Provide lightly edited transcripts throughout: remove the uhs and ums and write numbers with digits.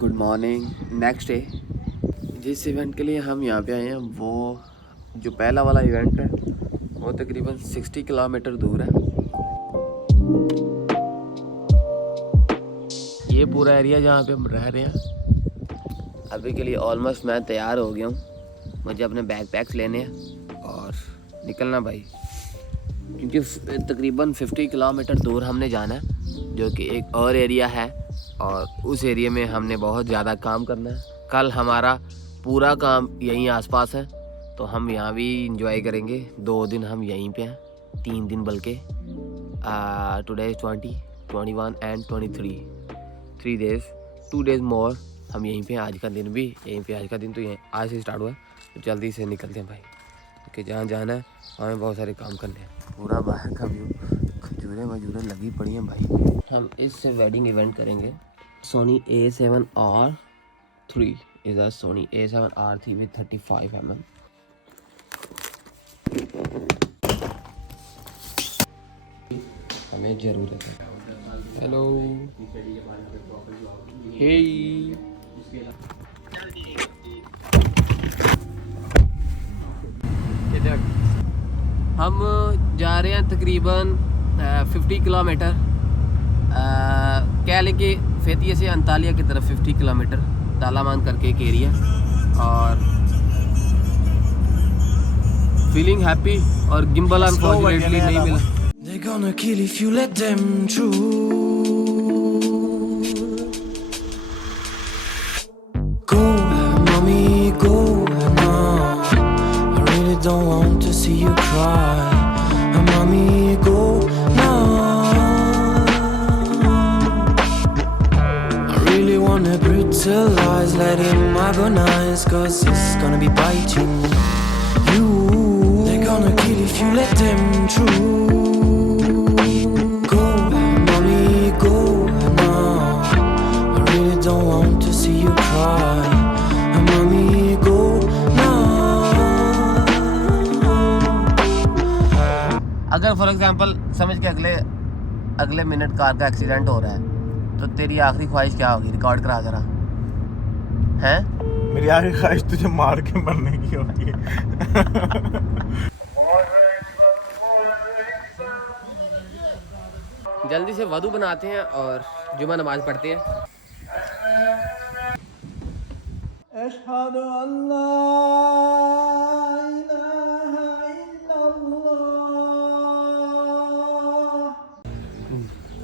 Good morning. Next day जिस event के लिए हम यहाँ पे आए हैं वो जो पहला वाला इवेंट है वो तकरीबन 60 किलोमीटर दूर है। ये पूरा एरिया जहाँ पे हम रह रहे हैं। अभी के लिए ऑलमोस्ट मैं तैयार हो गया हूँ। मुझे अपने बैग पैक्स लेने हैं और निकलना भाई, क्योंकि तकरीबन 50 किलोमीटर दूर हमने जाना है जो कि एक और एरिया है और उस एरिया में हमने बहुत ज़्यादा काम करना है। कल हमारा पूरा काम यहीं आसपास है तो हम यहाँ भी इंजॉय करेंगे। 2 दिन हम यहीं पे हैं, 3 दिन बल्कि। टुडे 20, 21 एंड 23, 3 डेज़, 2 डेज़ मोर हम यहीं पे हैं। आज का दिन भी यहीं पे, आज का दिन तो यहीं आज से स्टार्ट हुआ है तो जल्दी से निकलते हैं भाई, क्योंकि जहाँ जाना है हमें बहुत सारे काम करने हैं। पूरा बाहर का व्यू, खजूरें वजूरें लगी पड़ी हैं भाई। हम इससे वेडिंग इवेंट करेंगे। Sony A7R3 is a Sony A7R3 with 35 mm. हमें ज़रूरत है। हेलो, हे, हम जा रहे हैं तकरीबन 50 किलोमीटर। कह लें कि फेतिया से अंतालिया की तरफ 50 किलोमीटर, दालामान करके एक एरिया। और फीलिंग हैप्पी और गिम्बल अनफॉर्चुनेटली नहीं मिला। They're gonna kill if you let them through. Go, mommy, go now. I really don't want to see you cry. Mommy, go now. I really wanna brutalize, let him agonize, 'cause it's gonna be biting you. They're gonna kill if you let them through. Don't want to see you cry. Mommy, go now. अगर for example समझ के अगले minute car का accident हो रहा है तो तेरी आखिरी ख्वाहिश क्या होगी? रिकॉर्ड करा जरा। हैं? मेरी आखिरी ख्वाहिश तुझे मार के मरने की होगी। जल्दी से वदू बनाते हैं और जुमा नमाज पढ़ते हैं। अशहदु अल्ला इलाहा इल्लल्लाह।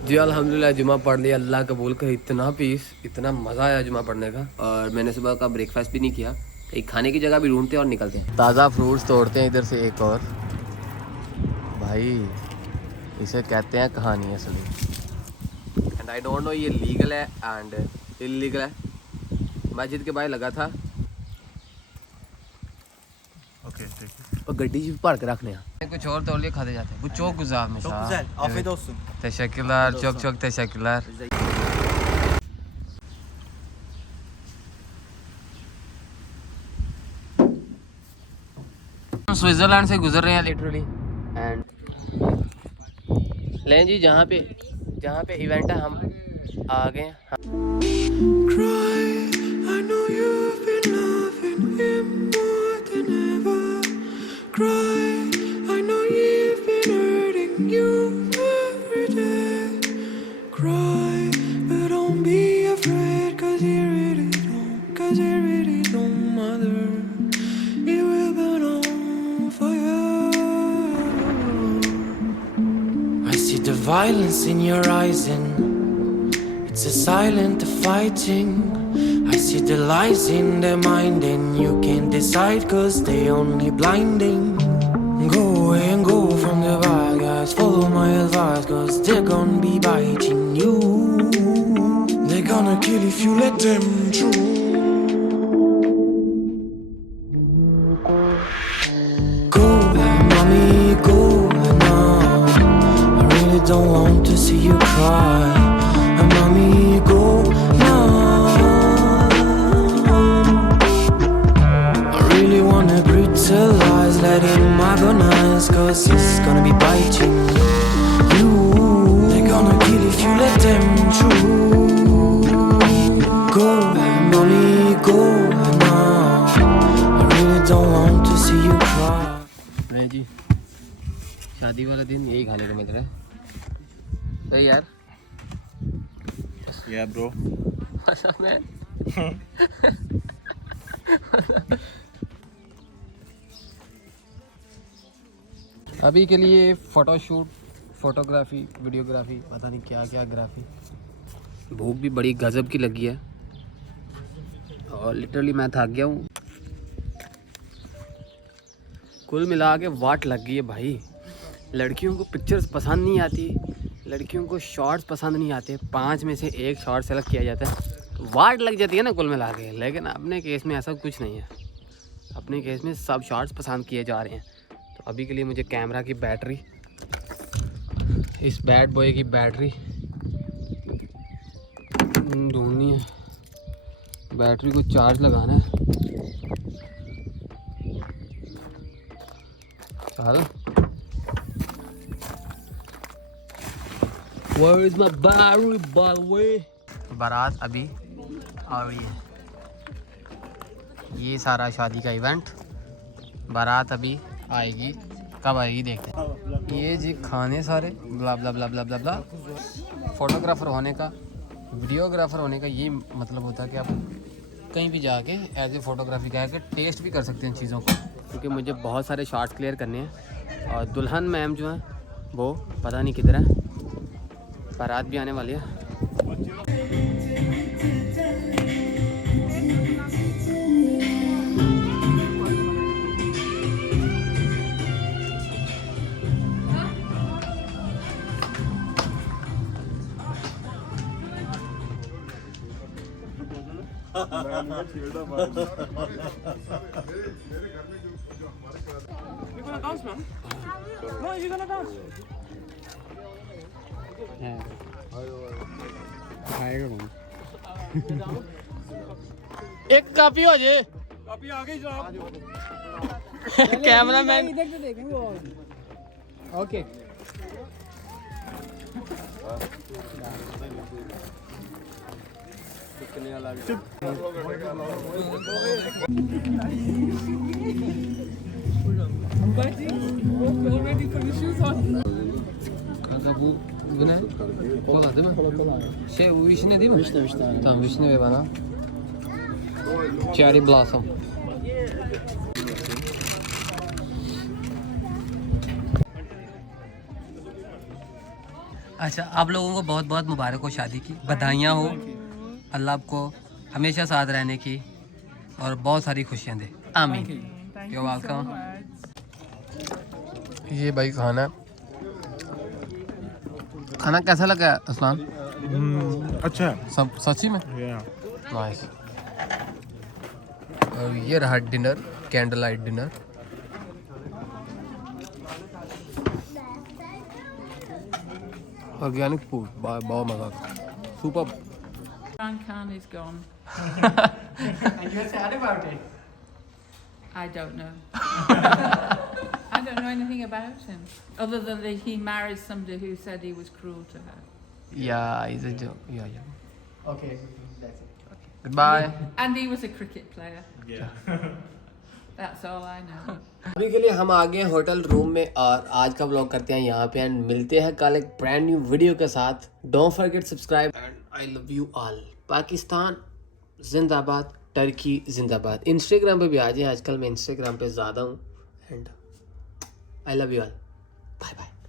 जी अल्हम्दुलिल्लाह जुमा पढ़ लिया, अल्लाह कबूल करे। इतना पीस, इतना मज़ा आया जुमा पढ़ने का। और मैंने सुबह का ब्रेकफास्ट भी नहीं किया। एक खाने की जगह भी ढूंढते हैं और निकलते हैं। ताज़ा फ्रूट्स तोड़ते हैं इधर से एक और भाई, इसे कहते हैं कहानी असली। एंड आई डोंट नो ये लीगल है एंड इलीगल है। मस्जिद के बाहर लगा था। ओके, ठीक है। और गड्डी जी भर के रखने कुछ और तोड़ लिए खाते जाते हैं। Bu çok güzelmiş ha. Güzel. Afiyet olsun. Teşekkürler. Çok çok teşekkürler. Switzerland से गुजर रहे हैं लिटरली। एंड लें जी, जहाँ पे इवेंट है हम आ गए हैं। Cry, I know you've been loving him more than ever. Cry, I know you've been hurting you every day. Cry, but don't be afraid, 'cause he really don't matter. He will burn on fire. I see the violence in your eyes and it's a silent fighting. I see the lies in their mind and you can't decide 'cause they only blinding. Go away and go from the bad guys, follow my advice 'cause they're gonna be biting you. They're gonna kill if you let them through. Go, mommy, go now. I really don't want to see you cry. Mommy, go now. I really wanna brutalize, let him agonize, 'cause he's gonna be biting you. They're gonna kill if you let them through. Go शादी वाला दिन यही खाने को मिल रहा है। सही यार। या ब्रो। मैन अभी के लिए फोटोशूट, फोटोग्राफी, वीडियोग्राफी, पता नहीं क्या क्या ग्राफी। भूख भी बड़ी गजब की लगी है और लिटरली मैं थक गया हूँ। कुल मिला के वाट लग गई है भाई। लड़कियों को पिक्चर्स पसंद नहीं आती, लड़कियों को शॉर्ट्स पसंद नहीं आते, 5 में से 1 शॉर्ट सेलेक्ट किया जाता है, वाट लग जाती है ना कुल मिला के। लेकिन अपने केस में ऐसा कुछ नहीं है, अपने केस में सब शॉर्ट्स पसंद किए जा रहे हैं। तो अभी के लिए मुझे कैमरा की बैटरी, इस बैड बॉय की बैटरी ढूंढनी है, बैटरी को चार्ज लगाना है। चल Where is my battery, by the way? बारात अभी आ रही है। ये सारा शादी का इवेंट, बारात अभी आएगी, कब आएगी देखते हैं। ये जी खाने सारे ब्ला ब्ला ब्ला ब्ला ब्ला ब्ला। फोटोग्राफर होने का, वीडियोग्राफर होने का ये मतलब होता है कि आप कहीं भी जाके एज ए फोटोग्राफी करके टेस्ट भी कर सकते हैं चीज़ों को, क्योंकि मुझे बहुत सारे शॉट्स क्लियर करने हैं। और दुल्हन मैम जो हैं वो पता नहीं किधर है, बारात भी आने वाली है। एक काफी हो जाए, काफी आगे जाओ। Camera man. Okay Kanka bu ne? Kola değil mi? Şey bu vişne değil mi? Vişne. Tamam vişne ver bana. Cherry blossom. अच्छा, आप लोगों को बहुत बहुत मुबारक हो शादी की, बधाइयाँ हो। अल्लाह आपको हमेशा साथ रहने की और बहुत सारी खुशियाँ दे। आमीन। You welcome. ये भाई खाना, खाना कैसा लगा असलान? अच्छा है। सब सच्ची में नाइस। और ये रहा dinner, candle light dinner. Organic food, बहुत मजा, super. Imran Khan is gone. And you're sad about it? I don't know. I don't know anything about him, other than that he married somebody who said he was cruel to her. Yeah, it's a joke. Yeah. Okay, that's it. Okay. Goodbye. And he was a cricket player. That's all I know. अभी के लिए हम आ गए hotel room में और आज का vlog करते हैं यहाँ पे एंड मिलते हैं कल एक ब्रांड न्यू वीडियो के साथ। Don't forget subscribe and I love you all. Pakistan जिंदाबाद, टर्की जिंदाबाद। इंस्टाग्राम पे भी आ जाए, आजकल मैं इंस्टाग्राम पे ज़्यादा हूँ and I love you all. Bye bye.